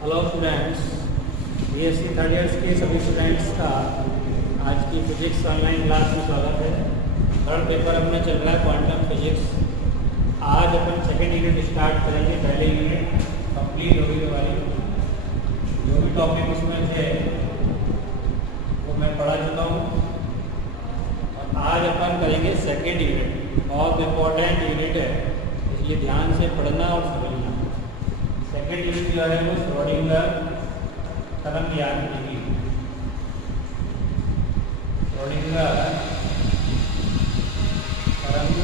Hello students, BSc third years के सभी students का आज की फिजिक्स ऑनलाइन क्लास में स्वागत है। थर्ड पेपर अपना चल रहा है क्वांटम फिजिक्स। आज अपन सेकेंड यूनिट स्टार्ट करेंगे। पहले यूनिट कंप्लीट हो गई वाली, जो भी टॉपिक उसमें थे वो मैं पढ़ा चुका हूँ और आज अपन करेंगे सेकेंड यूनिट। बहुत इम्पोर्टेंट यूनिट है, इसलिए ध्यान से पढ़ना और समझना। सेकेंड यूनिट जो है वो श्रोडिंगर तरंग यांत्रिकी। श्रोडिंगर तरंग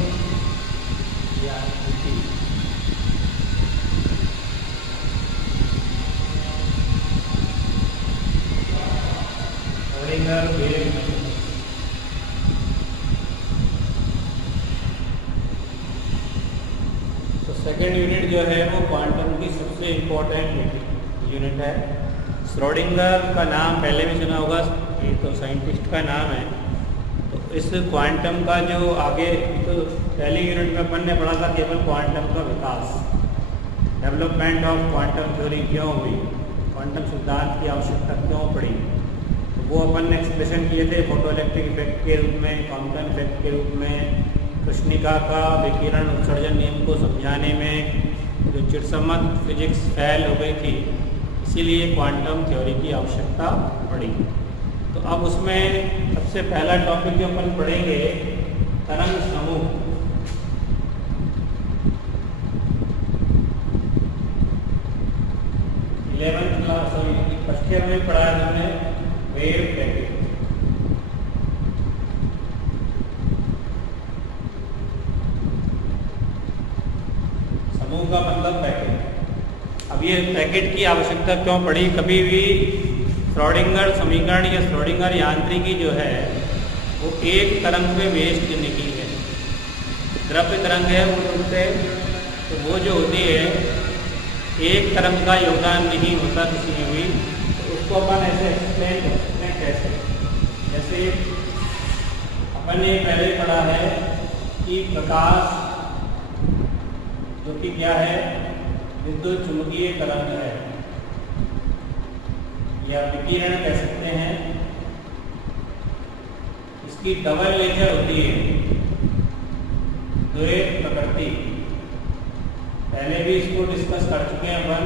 यांत्रिकी। Schrodinger wave mechanics. तो सेकेंड यूनिट जो है वो क्वांटम की सबसे इम्पोर्टेंट यूनिट है। श्रोडिंगर का नाम पहले भी सुना होगा, ये तो साइंटिस्ट का नाम है। तो इस क्वांटम का जो आगे तो पहली यूनिट में अपन ने पढ़ा था केवल क्वांटम का विकास, डेवलपमेंट ऑफ क्वांटम थ्योरी क्यों हुई, क्वांटम सिद्धांत की आवश्यकता क्यों पड़ी। तो वो अपन ने एक्सप्रेशन किए थे फोटोइलेक्ट्रिक इफेक्ट के रूप में, कॉम्पटन इफेक्ट के रूप में, कृष्णिका का विकिरण उत्सर्जन नियम को समझाने में जो चिरसम्मत फिजिक्स फेल हो गई थी, इसीलिए क्वांटम थ्योरी की आवश्यकता पड़ी। तो अब उसमें सबसे पहला टॉपिक जो अपन पढ़ेंगे, तरंग समूह। इलेवेंथ क्लास फर्स्ट ईयर में पढ़ा है हमने वेव पैकेट। का मतलब पैकेट। अब ये पैकेट की आवश्यकता क्यों पड़ी? कभी भी श्रोडिंगर समीकरण या श्रोडिंगर यांत्रिकी जो है वो एक तरंग पे वेस्ट नहीं है। द्रव्य तरंग है वो उनसे, तो वो जो होती है एक तरंग का योगदान नहीं होता किसी में भी। तो उसको अपन ऐसे एक्सप्लेन कर सकते हैं कैसे? जैसे अपन ने पहले पढ़ा है कि प्रकाश जो कि क्या है, विद्युत चुंबकीय तरंग है या विकिरण कह सकते हैं। इसकी डबल नेचर होती है, द्वैत प्रकृति। पहले भी इसको डिस्कस कर चुके हैं अपन,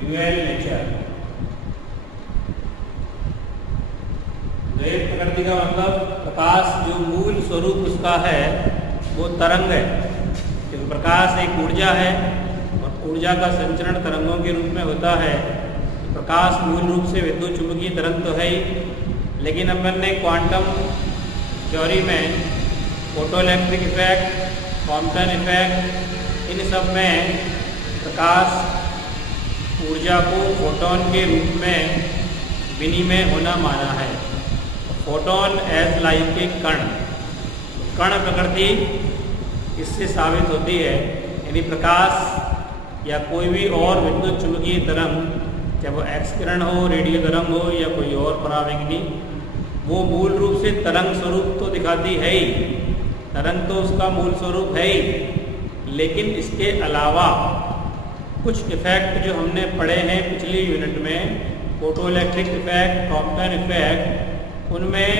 ड्यूअल नेचर। द्वैत प्रकृति का मतलब प्रकाश जो मूल स्वरूप उसका है वो तरंग है। प्रकाश एक ऊर्जा है और ऊर्जा का संचरण तरंगों के रूप में होता है। प्रकाश मूल रूप से विद्युत चुंबकीय तरंग तो है ही, लेकिन अपन ने क्वांटम थ्योरी में फोटोइलेक्ट्रिक इफेक्ट, कॉम्पटन इफेक्ट, इन सब में प्रकाश ऊर्जा को फोटोन के रूप में विनिमय होना माना है। फोटोन एज लाइक के कण प्रकृति इससे साबित होती है। यानी प्रकाश या कोई भी और विद्युत चुंबकीय तरंग, चाहे वो एक्स किरण हो, रेडियो तरंग हो या कोई और परावैंगनी, वो मूल रूप से तरंग स्वरूप तो दिखाती है ही, तरंग तो उसका मूल स्वरूप है ही, लेकिन इसके अलावा कुछ इफेक्ट जो हमने पढ़े हैं पिछली यूनिट में, फोटोइलेक्ट्रिक इफेक्ट, कॉम्पटन इफेक्ट, उनमें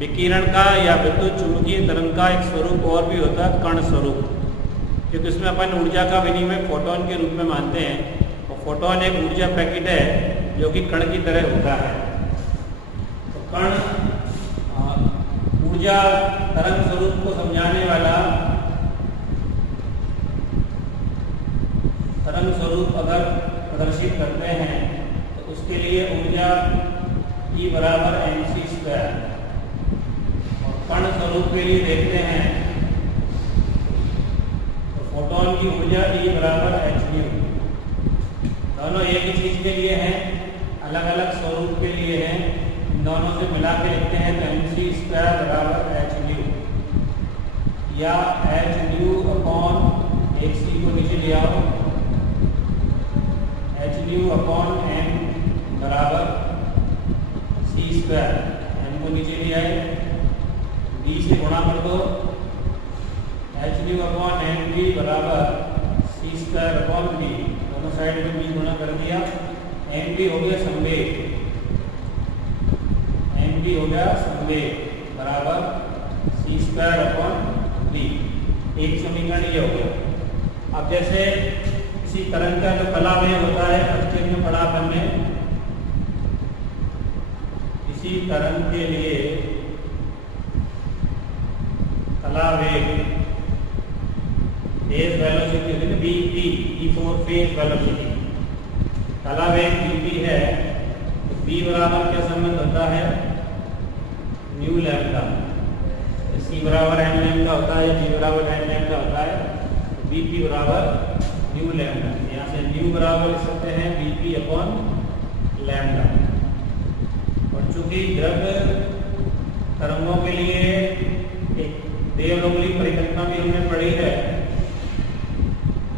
विकिरण का या विद्युत चुंबकीय तरंग का एक स्वरूप और भी होता है, कण स्वरूप, क्योंकि उसमें अपन ऊर्जा का विनिमय फोटोन के रूप में मानते हैं। और फोटोन एक ऊर्जा पैकेट है जो कि कण की तरह होता है। तो कण ऊर्जा तरंग स्वरूप को समझाने वाला तरंग स्वरूप अगर प्रदर्शित करते हैं तो उसके लिए ऊर्जा E बराबर mc²। कण स्वरूप के लिए देखते हैं तो फोटोन की ऊर्जा E बराबर hν। दोनों एक ही चीज के लिए हैं, अलग अलग स्वरूप के लिए हैं। इन दोनों से मिला के लिखते हैं तो mc² बराबर hν, या hν अपॉन एक c को नीचे ले आओ, hν अपॉन m बराबर c²। m को नीचे ले आए, b से गुणा कर दो, hν अपॉन mv बराबर c² अपॉन b। दोनों साइड में b गुणा कर दिया, mv हो गया संवेग, mv हो गया संवेग बराबर c²/v। एक समीकरण ये हो गया। अब जैसे किसी तरंग का जो कला वेग होता है, फर्स्ट में पढ़ा हमने, किसी तरंग के लिए कला वेग फेज वेलोसिटी होती है vp, e4 फेज वेलोसिटी, कला वेग vp है तो v बराबर क्या संबंध होता है, न्यू लैम्डा, c बराबर n लैम्डा होता है, v बराबर n लैम्डा होता है, तो vp बराबर न्यू लैम्डा। यहाँ से न्यू बराबर लिख सकते हैं vp/लैम्डा। और चूंकि द्रव्य तरंगों के लिए एक देवरोगली परिकल्पना भी हमने पढ़ी है,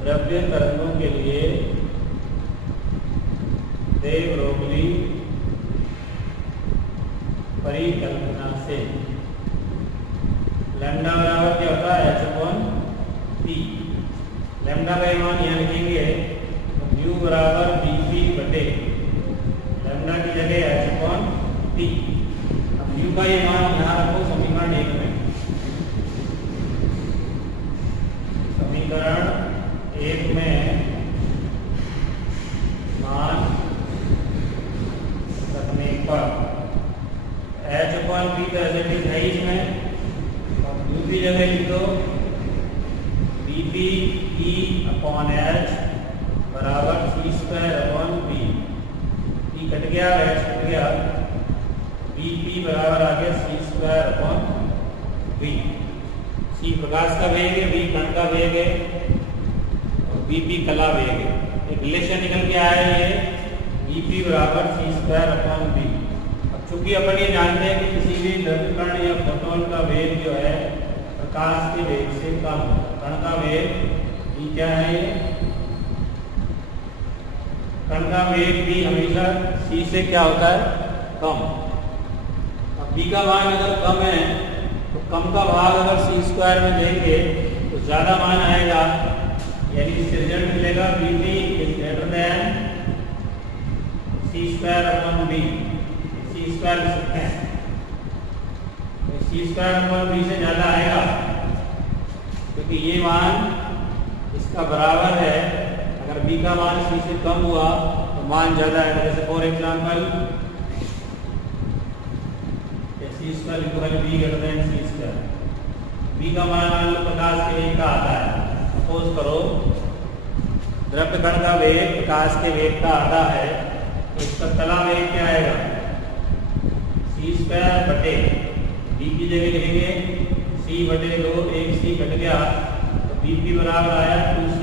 द्रव्य तरंगों के लिए देवरोगली परिकल्पना से लैम्डा बराबर क्या होता है, h/p। लैम्डा का मान यहाँ लिखेंगे तो म्यू बराबर vp बटे लैम्डा की जगह h/p। अब म्यू का ये मान यहाँ रखो समीकरण 1 में, समीकरण 1 में मान रखने पर h/p तो एज इट इज है इसमें, और म्यू की जगह लिख दो vp e/h बराबर c²/v। e कट गया, h कट गया, vp बराबर आ गया c²/v। c प्रकाश का वेग है, v कण का वेग है, और vp कला वेग है। एक रिलेशन निकल के आया है ये vp बराबर c²/v। अब चूंकि अपन ये जानते हैं कि किसी भी द्रव्य कण या फोटोन का वेग जो है प्रकाश के वेग से कम होता है। कण का वेग v क्या है, कण का वेग भी हमेशा c से क्या होता है, कम। अब v का मान अगर कम है तो कम का भाग अगर c² में देंगे तो ज्यादा मान आएगा, यानी इससे रिजल्ट मिलेगा vp is greater than c²/v। c² लिख सकते हैं, c²/v से ज्यादा आएगा क्योंकि ये मान इसका बराबर है। अगर b का मान c से कम हुआ तो मान ज्यादा है। जैसे for example c² equal b greater than c², b का मान मान लो 50 के वेग का आता है। सपोज करो द्रव्य कण का वेग प्रकाश के वेग का आधा है, तो इसका तला वेग क्या आएगा, c² बटे b की जगह लिखेंगे c/2, एक c कट गया तो vp बराबर आया 2c,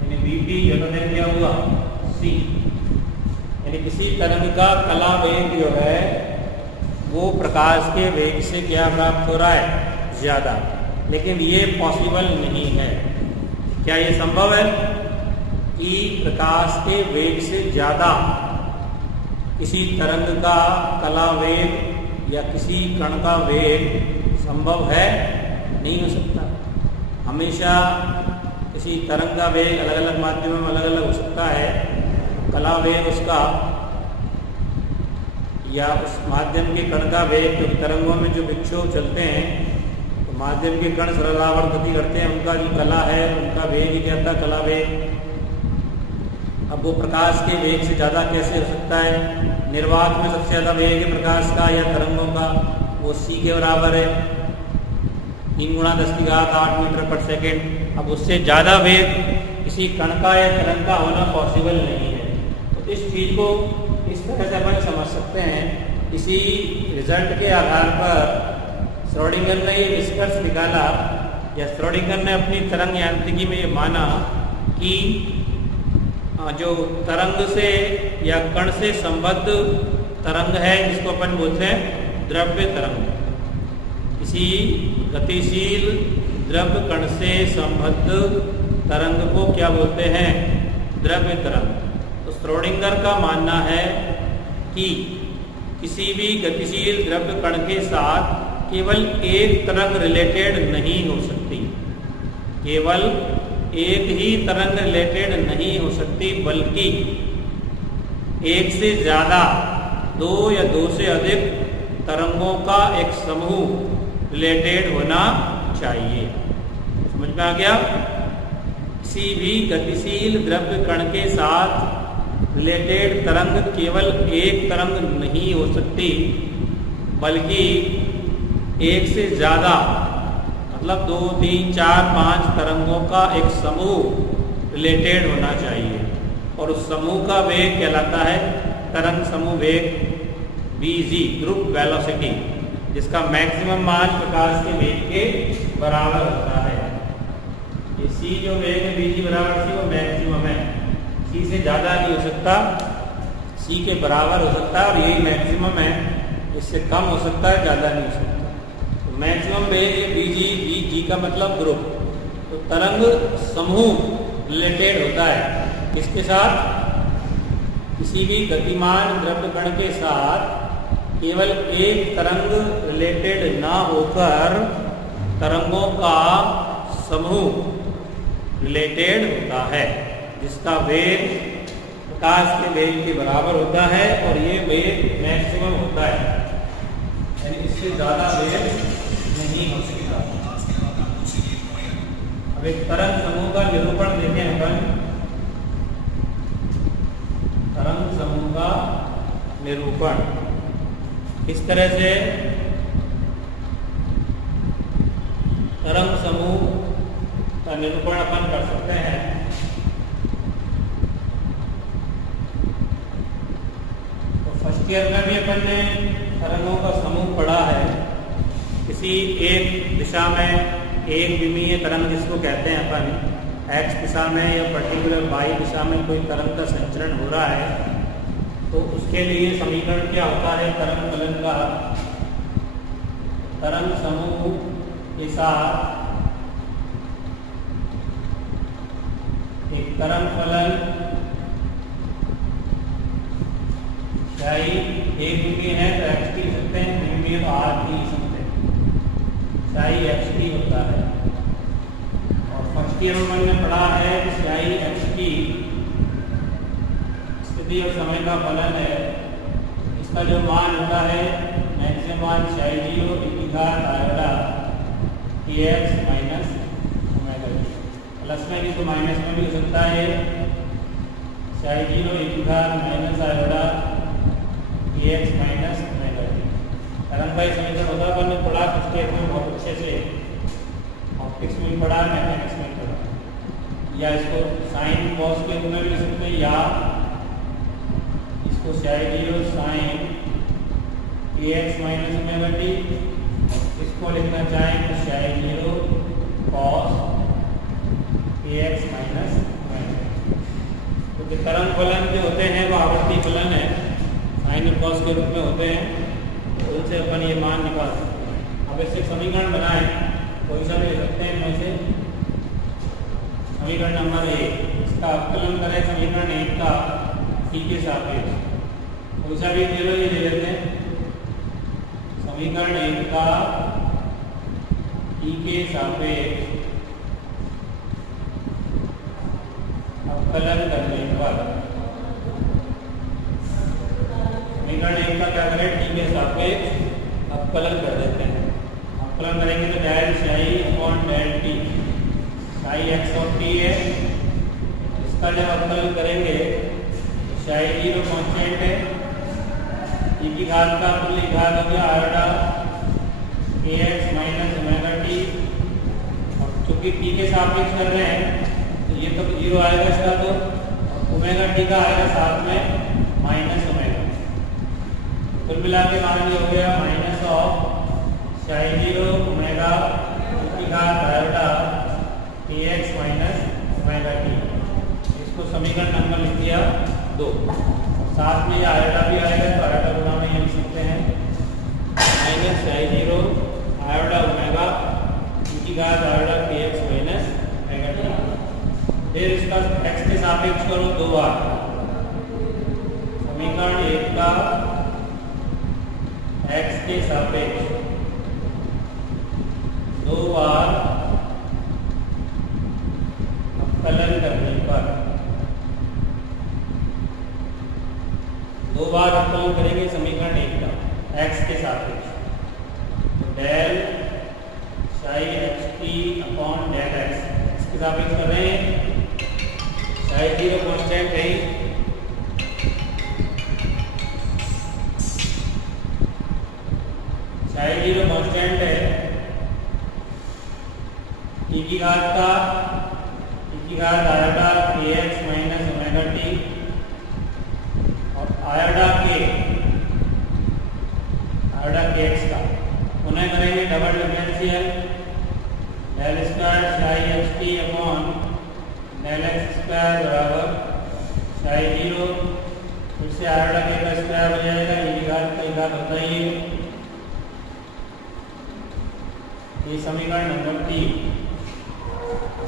यानी vp ग्रेटर देन क्या हुआ, c। यानी किसी तरंग का कला वेग जो है वो प्रकाश के वेग से क्या प्राप्त हो रहा है, ज्यादा। लेकिन ये पॉसिबल नहीं है। क्या ये संभव है कि प्रकाश के वेग से ज्यादा किसी तरंग का कला वेग या किसी कण का वेग संभव है? नहीं हो सकता। हमेशा किसी तरंग का वेग अलग अलग माध्यमों में अलग अलग हो सकता है। कला वेग उसका या उस माध्यम के कण का वेग, क्योंकि तरंगों में जो विक्षोभ चलते हैं तो माध्यम के कण सरलावर्त गति करते हैं, उनका जो कला है उनका वेग ही क्या था, कला वेग। अब वो प्रकाश के वेग से ज्यादा कैसे हो सकता है? निर्वात में सबसे ज्यादा वेग है प्रकाश का या तरंगों का, वो c के बराबर है, 3 × 10⁸ मीटर पर सेकेंड। अब उससे ज्यादा वेग किसी कण का या तरंग का होना पॉसिबल नहीं है। तो इस चीज को इस तरह से अपन समझ सकते हैं। इसी रिजल्ट के आधार पर श्रोडिंगर ने ये निष्कर्ष निकाला, या श्रोडिंगर ने अपनी तरंग यांत्रिकी में ये माना कि जो तरंग से या कण से संबद्ध तरंग है जिसको अपन बोलते हैं द्रव्य तरंग, किसी गतिशील द्रव्य कण से संबद्ध तरंग को क्या बोलते हैं, द्रव्य तरंग। तो श्रोडिंगर का मानना है कि किसी भी गतिशील द्रव्य कण के साथ केवल एक तरंग रिलेटेड नहीं हो सकती, केवल एक ही तरंग रिलेटेड नहीं हो सकती, बल्कि एक से ज्यादा, दो या दो से अधिक तरंगों का एक समूह रिलेटेड होना चाहिए। समझ में आ गया? किसी भी गतिशील द्रव्य कण के साथ रिलेटेड तरंग केवल एक तरंग नहीं हो सकती, बल्कि एक से ज्यादा, मतलब 2, 3, 4, 5 तरंगों का एक समूह रिलेटेड होना चाहिए। और उस समूह का वेग कहलाता है तरंग समूह वेग vg, ग्रुप वेलोसिटी, जिसका मैक्सिमम मान प्रकाश के वेग के बराबर होता है। ये c जो वेग है vg बराबर c, वो मैक्सिमम है। c से ज्यादा नहीं हो सकता, c के बराबर हो सकता है, और यही मैक्सिमम है। इससे कम हो सकता है, ज्यादा नहीं हो सकता। तो मैक्सिमम वेग vg, vg का मतलब ग्रुप। तो तरंग समूह रिलेटेड होता है किसके साथ? किसी भी गतिमान द्रव्य कण के साथ केवल एक तरंग रिलेटेड ना होकर तरंगों का समूह रिलेटेड होता है, जिसका वेग प्रकाश के वेग के बराबर होता है, और ये वेग मैक्सिमम होता है, यानी इससे ज्यादा वेग नहीं हो सकता। अब एक तरंग समूह का निरूपण देखें अपन। तरंग समूह का निरूपण इस तरह से, तरंग समूह का निरूपण अपन कर सकते हैं। तो फर्स्ट ईयर में भी अपन ने तरंगों का समूह पढ़ा है। किसी एक दिशा में एक विमीय तरंग जिसको कहते हैं अपन, x दिशा में या पर्टिकुलर y दिशा में कोई तरंग का संचरण हो रहा है, तो उसके लिए समीकरण क्या होता है तरंग फलन का? तरंग समूह के साथ एक तरंग फलन चाहे एक विमीय है तो x लिख सकते हैं, विमीय तो r लिख सकते हैं, चाहे x होता है। फर्स्ट ईयर में हमने पढ़ा है स्याही x की स्थिति और समय का फलन है। इसका जो मान होता है मैक्सिमम मान स्याही 0 की घात आएगा kx minus omega t, plus में भी तो माइनस में भी हो सकता है। स्याही 0 की घात माइनस आएगा kx माइनस ओमेगा t। तरंग का समीकरण होता है, हमने पढ़ा कुछ केस में बहुत अच्छे से, ऑप्टिक्स में पढ़ा, मैथमेटिक्स में पढ़ा। या इसको साइन कॉस के रूप में भी लिख सकते हैं, या इसको स्याही 0 sine kx minus omega t, इसको लिखना चाहें तो स्याही 0 cos kx minus omega t। क्योंकि तरंग फलन जो होते हैं वो आवर्ती फलन है, साइन और कॉस के रूप में होते हैं, तो उनसे अपन ये मान निकाल सकते हैं। अब इससे समीकरण बनाए, कोई सा भी ले सकते हैं इनमें से। समीकरण नंबर 1, इसका अवकलन करें समीकरण 1 का t के सापेक्ष, कोई सा भी ले लो, ये ले लेते हैं। समीकरण 1 का t के सापेक्ष अवकलन करने पर, समीकरण 1 का क्या करें, t के सापेक्ष अवकलन कर देते हैं। अवकलन करेंगे तो डेल स्याही अपॉन डेल टी, स्याही x और t है, इसका जब अवकलन करेंगे तो स्याही 0 कांस्टेंट है, t की घात का तुल्य घात हो गया iota kx minus omega t, और चूंकि t के सापेक्ष कर रहे हैं तो ये तो 0 आएगा इसका, तो ओमेगा t का आएगा साथ में माइनस ओमेगा। कुल मिला के मान ये हो गया माइनस ऑफ स्याही 0 ओमेगा की घात iota kx minus omega t। इसको समीकरण नंबर लिख दिया 2, साथ में ये आयोटा भी आएगा तो आयोटा गुणा में ये लिख सकते हैं माइनस स्याही 0 आयोटा ओमेगा की घात iota kx minus omega t। फिर इसका x के सापेक्ष करो 2 बार, समीकरण 1 का x के सापेक्ष 2 बार बार उत्पन्न करेंगे समीकरण 1 का x के सापेक्ष। तो del psi H T upon del x के सापेक्ष कर रहे हैं। साई जीरो कांस्टेंट है, साई जीरो कांस्टेंट है। e की घात आयोटा के एक्स माइनस ओमेगा टी और आयोटा के एक्स का पुनः करेंगे double differential del square psi H T upon del x square बराबर साई जीरो, फिर से आयोटा के का स्क्वायर हो जाएगा, e की घात होता ही है। ये समीकरण नंबर 3।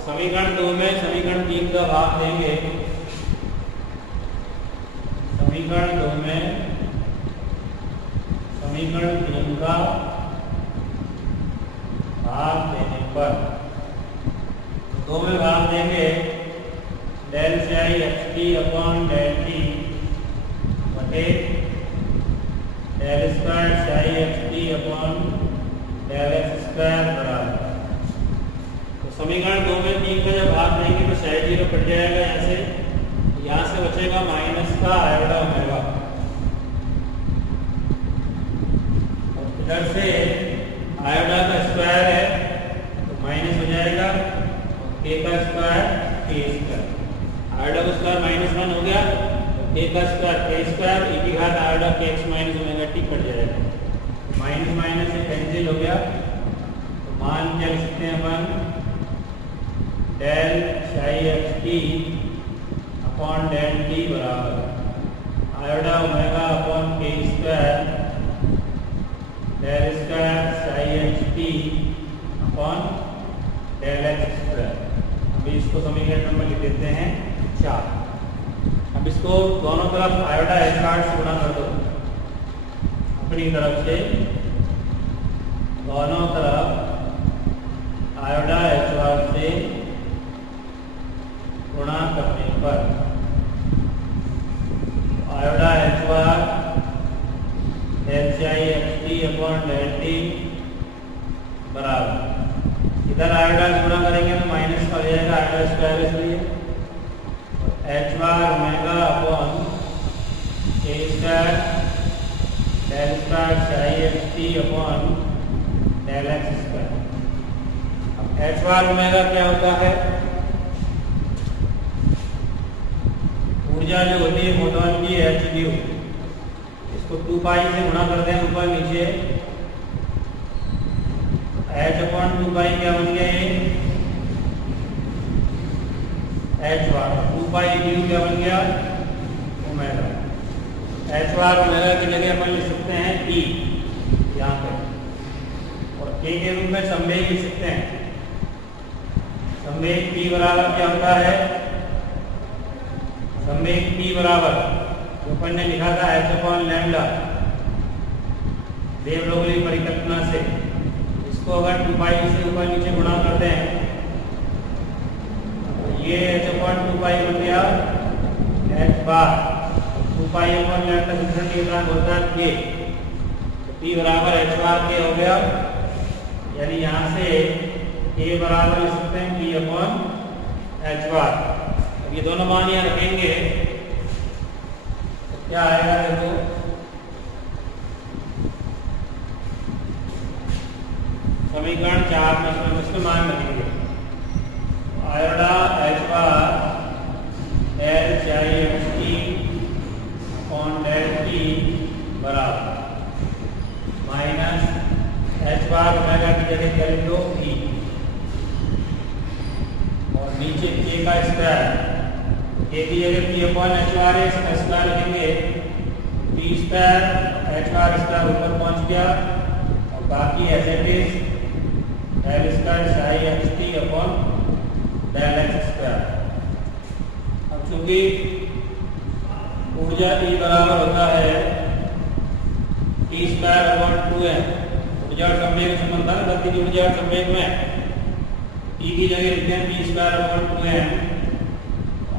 समीकरण 2 में समीकरण 3 का भाग देंगे। समीकरण 2 में समीकरण 3 का भाग देने पर 2 में भाग देंगे del psi H T upon del T बटे del square psi H T upon del x square बराबर। तो समीकरण 2 में 3 का जब भाग देंगे तो साई जीरो कट जाएगा यहाँ से बचेगा माइनस का आयोटा ओमेगा, और इधर से आयोटा का स्क्वायर है तो माइनस हो जाएगा, के का स्क्वायर के स्क्वायर, आयोटा का स्क्वायर -1 हो गया, के का स्क्वायर के स्क्वायर, e की घात आयोटा के एक्स माइनस ओमेगा टी कट जाएगा, माइनस माइनस से कैंसिल हो गया। तो मान क्या लिख सकते हैं अपन, del psi H T upon del T बराबर आयोटा ओमेगा अपॉन के square del square psi H T upon del x square. अभी इसको समीकरण नंबर लिख देते हैं 4। अब इसको दोनों तरफ आयोटा एच बार से गुणा कर दो, अपनी तरफ से दोनों तरफ आयोटा एच बार से गुणा करने पर iota H bar del psi H T upon del T बराबर, इधर आयोटा गुणा करेंगे तो माइनस का हो जाएगा आयोटा स्क्वायर, इसलिए एच बार ओमेगा अपॉन के square del square psi H T upon del x square. अब एच बार ओमेगा क्या होता है, ऊर्जा जो होती है फोटोन की एच ड्यू, इसको 2 पाई से गुणा करते हैं ऊपर नीचे, एच अपॉन 2 पाई क्या बन गया ये एच बार, 2 पाई ड्यू क्या बन गया ओमेगा। एच बार ओमेगा की जगह अपन लिख सकते हैं ई यहाँ पे, और के रूप में संवेग लिख सकते हैं। संवेग p बराबर क्या होता है, संवेग p बराबर जो अपन ने लिखा था h अपॉन लैम्डा देवलोकली परिकल्पना से, इसको अगर 2 पाई से ऊपर नीचे गुणा करते हैं तो ये h अपॉन 2 पाई बन गया h बार, 2 पाई अपॉन लैम्डा विकर्ण नियतांक होता है k, तो p बराबर h बार k हो गया, यानी यहाँ से k बराबर लिख सकते हैं p अपॉन h बार। अब ये दोनों मान यहाँ रखेंगे तो क्या आएगा, देखो समीकरण 4 में इसके मान रखेंगे, iota H bar del psi H T upon del T बराबर माइनस एच बार ओमेगा की जगह कर लो p, और नीचे k का स्क्वायर, k की जगह p अपॉन एच बार है, इसका स्क्वायर लिखेंगे p square, h bar square ऊपर पहुंच गया, और बाकी as it is del square psi H T upon del x square. अब चूंकि ऊर्जा E बराबर होता है टी स्क्वायर अपॉन 2m, ऊर्जा और संवेग संबंध है, गति की ऊर्जा और संवेग में E की जगह लिखते हैं p square upon 2m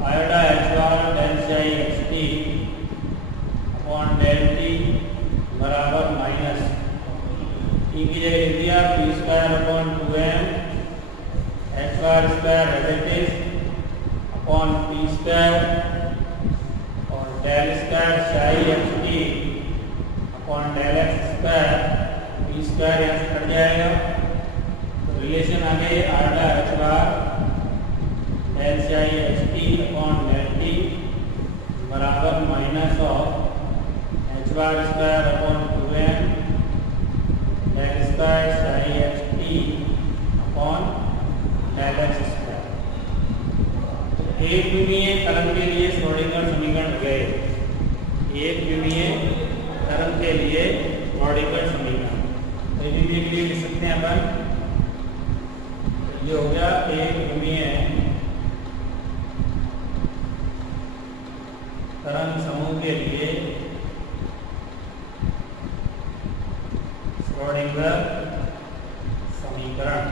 iota H bar del psi H T upon del T बराबर माइनस टी की जगह लिख दिया P square upon 2m H bar square as it is upon P square और del square psi H T upon del x square P square यहाँ से कट जाएगा तो रिलेशन आ गए आधा H bar del psi H T upon del T बराबर minus of H bar square upon 2m del square psi H T upon del x square. एक विमीय तरंग के लिए श्रोडिंगर समीकरण हो गए। एक विमीय तरंग के लिए श्रोडिंगर समीकरण एक विमीय के लिए लिख सकते हैं अपन। ये हो गया एक विमीय तरंग समूह के लिए श्रोडिंगर समीकरण।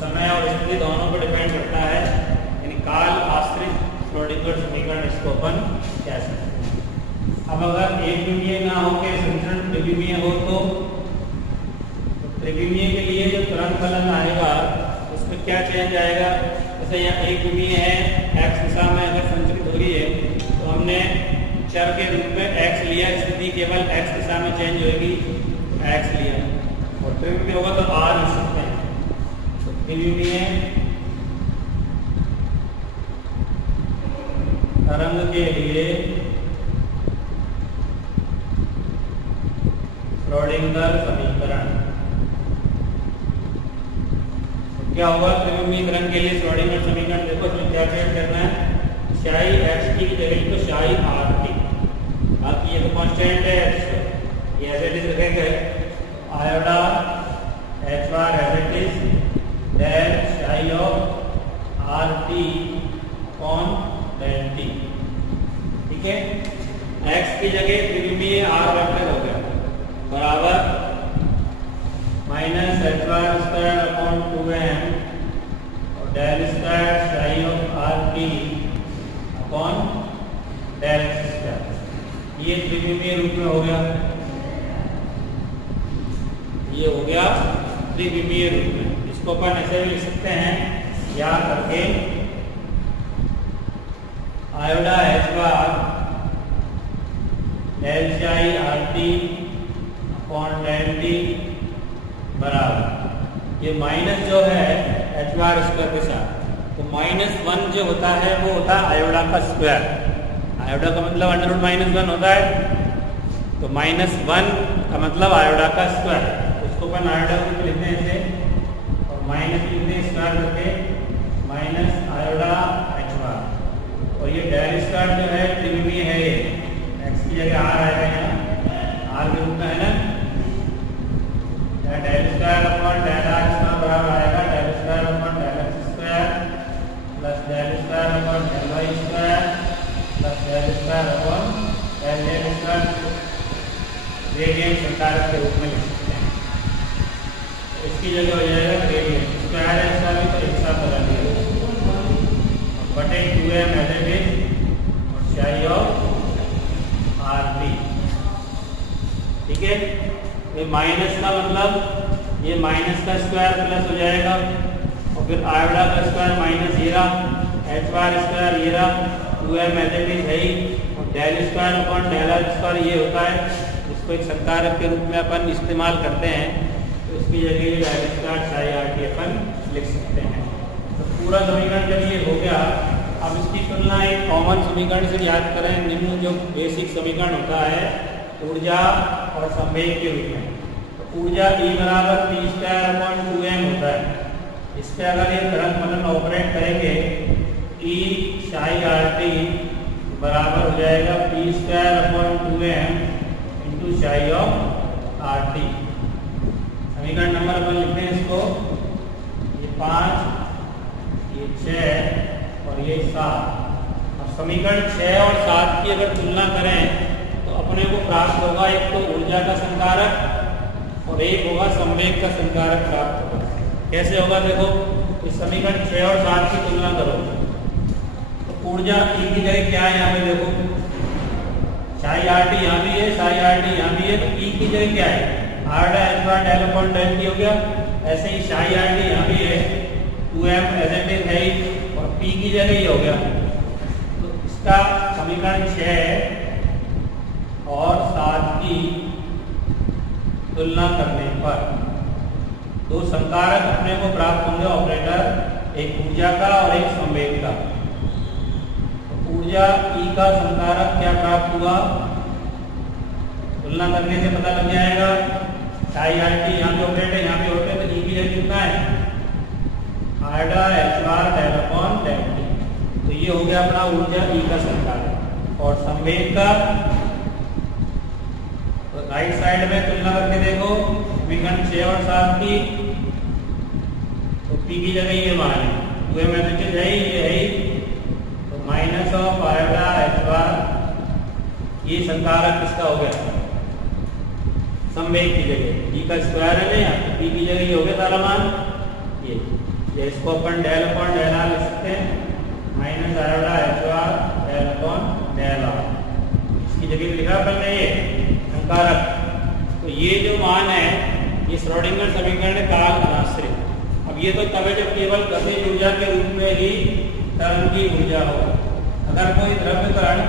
समय और स्थिति दोनों पर डिपेंड करता है, यानी काल आश्रित श्रोडिंगर समीकरण इसको अपन कह सकते हैं। अब अगर एक विमीय ना होकर समीकरण त्रिविमीय हो तो त्रिविमीय के लिए जो तरंग फलन आएगा उसमें क्या चेंज आएगा। जैसे यहाँ एक विमीय है x दिशा में अगर संचरित हो रही है तो हमने चर के रूप में x लिया, स्थिति केवल x दिशा में चेंज होगी x लिया, और त्रिविमीय होगा तो r लिख सकते हैं। त्रिविमीय तरंग के लिए श्रोडिंगर समीकरण क्या होगा। त्रिविमीय तरंग के लिए श्रोडिंगर समीकरण देखो इसमें क्या चेंज करना है। शाई एच टी की जगह तो शाई आर टी, बाकी ये तो कांस्टेंट है x, ये एज इट इज रखेंगे iota H bar as it is del psi of R T upon del T. ठीक है, x की जगह त्रिविमीय r वेक्टर हो गया बराबर minus H bar square upon 2m और del square psi of R T upon del square. ये त्रिविमीय रूप में हो गया, ये हो गया त्रिविमीय रूप में। इसको अपन ऐसे भी लिख सकते हैं या करके iota H bar del psi r T upon del T बराबर ये माइनस जो है एच बार स्क्वायर के साथ, तो -1 जो होता है वो होता है आयोडा का स्क्वायर। आयोडा का मतलब √-1 होता है, तो -1 का मतलब आयोडा का स्क्वायर। उसको अपन आयोडा को लिखते हैं ऐसे और माइनस लिखते हैं स्क्वायर करके माइनस आयोडा एच बार। और ये डेल स्क्वायर जो है त्रिविमीय है, ये एक्स की जगह आर आएगा, यहाँ आर के रूप में है ना, del square upon del R इसका बराबर आएगा del square upon del x square plus del square upon del Y square plus del square upon del Z square. Gradient संकारक के रूप में लिख सकते हैं। इसकी जगह हो जाएगा ग्रेडियंट स्क्वायर है इसका भी, तो एक साथ बदल दिया बटे 2m एज इट इज और शाई ऑफ आर टी। ठीक है, ये माइनस का मतलब ये माइनस का स्क्वायर प्लस हो जाएगा और फिर आयोडा का स्क्वायर माइनस ये रहा, एच बार स्क्वायर ये रहा, 2m एज इट इज है ही, और del square upon del r square ये होता है, इसको एक संकारक के रूप में अपन इस्तेमाल करते हैं, तो इसकी जगह del square psi are T अपन लिख सकते हैं। तो पूरा समीकरण जब ये हो गया, अब इसकी तुलना एक कॉमन समीकरण से याद करें। निम्न जो बेसिक समीकरण होता है ऊर्जा और संवेग के रूप में, तो ऊर्जा E बराबर p स्क्वायर अपॉन 2m होता है। इस पर अगर ये तरंग फलन ऑपरेट करेंगे E साई आर टी बराबर हो जाएगा p square upon 2m into sigh of R T. समीकरण नंबर अपन लिखते हैं इसको, ये 5 ये 6 और ये 7। अब समीकरण 6 और 7 की अगर तुलना करें तो अपने को प्राप्त होगा एक तो ऊर्जा का संकारक और एक होगा संवेग का संकारक प्राप्त होगा। कैसे होगा देखो, इस समीकरण 6 और 7 की तुलना करो तो ऊर्जा E की जगह क्या है, यहाँ पे देखो साई आर टी यहाँ भी है, साई आर टी यहाँ भी है, तो ई की जगह क्या है, आर डा H bar del upon del T हो गया। ऐसे ही साई आर टी यहाँ भी है, 2m एज इट इज है ही, और पी की जगह ही हो गया। तो इसका समीकरण 6 और 7 की तुलना करने पर दो संकारक अपने को प्राप्त होंगे ऑपरेटर, एक ऊर्जा का और एक संवेग का। ऊर्जा ई का संकारक क्या प्राप्त हुआ, तुलना करने से पता लग जाएगा। साई आर टी यहाँ पे ऑपरेटर है, यहाँ पे ऑपरेटर, तो ई की जगह कितना है, आर डा H bar del upon del T. तो ये हो गया अपना ऊर्जा ई का संकारक। और संवेग का तो राइट साइड में तुलना करके देखो, समीकरण 6 और 7 की, तो पी की जगह ये मान है, 2m एज है ही, ये है ही, माइनस ऑफ आर डा एच बार, ये संकारक किसका हो गया, संवेग की जगह। ई का स्क्वायर है ना यहाँ, पी की जगह ये हो गया सारा मान, ये इसको अपन डेल अपॉन डेल आर लिख सकते हैं, माइनस आर डा H bar del upon del r, इसकी जगह लिखा अपन ने ये संकारक। तो ये जो मान है ये श्रोडिंगर समीकरण काल अनाश्रित। अब ये तो तब है जब केवल गतिज ऊर्जा के रूप में ही तरंग की ऊर्जा हो। अगर कोई द्रव्य कण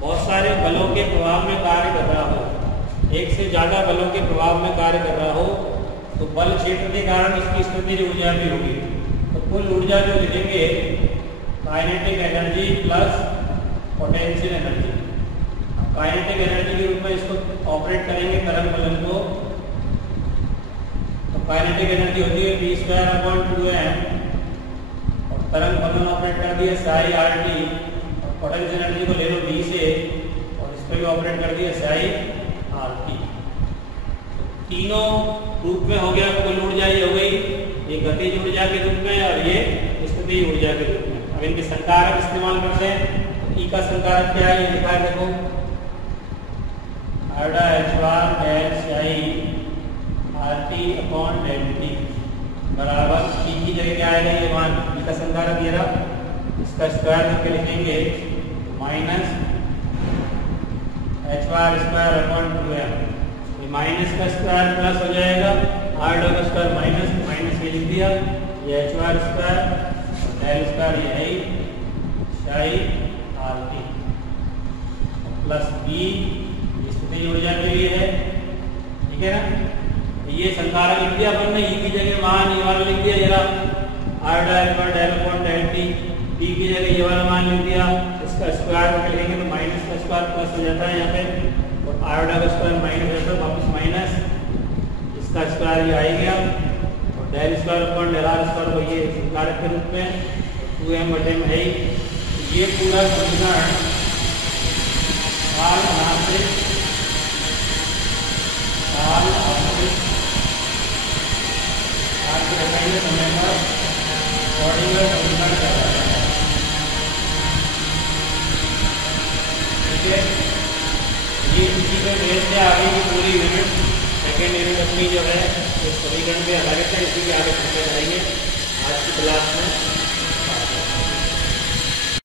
बहुत सारे बलों के प्रभाव में कार्य कर रहा हो, एक से ज्यादा बलों के प्रभाव में कार्य कर रहा हो, तो बल क्षेत्र के कारण इसकी स्थितिज ऊर्जा भी होगी। तो कुल ऊर्जा जो लिखेंगे kinetic energy plus potential energy. Kinetic energy के रूप में इसको ऑपरेट करेंगे तरंग फलन को, तो काइनेटिक एनर्जी होती है v स्क्वायर अपॉन 2m, और तरंग फलन ऑपरेट कर दिया साई आर टी, और पोटेंशियल एनर्जी को ले लो v से, और इस पर भी ऑपरेट कर दिया साई आर टी। तो तीनों रूप में हो गया, कुल ऊर्जा ये हो गई, ये गतिज ऊर्जा के रूप में और ये स्थितिज ऊर्जा के रूप में। अब इनके संकारक इस्तेमाल करते हैं। ई का संकारक क्या है, ये लिखा है देखो, आर डा H bar del psi R T upon del T बराबर ई की जगह क्या आएगा, ये मान ई का संकारक ये रहा, इसका स्क्वायर करके लिखेंगे minus H bar square upon 2m, ये माइनस का स्क्वायर प्लस हो जाएगा, आर डा का स्क्वायर माइनस, माइनस ये लिख दिया, ये h bar square del square ये है psi are t plus V स्थितिज ऊर्जा के लिए है, ठीक है ना। ये संकारक लिख दिया अपन ने, ई की जगह मान ये वाला लिख दिया जरा, आर डा H bar del upon del T, P की जगह ये वाला मान लिख दिया, इसका स्क्वायर करके लिखेंगे तो माइनस का स्क्वायर प्लस हो जाता है यहाँ पे, और आर डा का स्क्वायर माइनस रहता है, वापस माइनस, इसका स्क्वायर ये आ गया, और del square upon del r square को ये संकारक के रूप में 2m बटे में है ही। ये पूरा समीकरण काल अनाश्रित आज के बताइए समय पर श्रोडिंगर समीकरण कर रहा है, ठीक है। ये इसी पे बेस से आगे की पूरी यूनिट सेकेंड यूनिट अपनी जो है इस समीकरण पे आधारित है, इसी के आगे पढ़ते रहेंगे आज की क्लास में।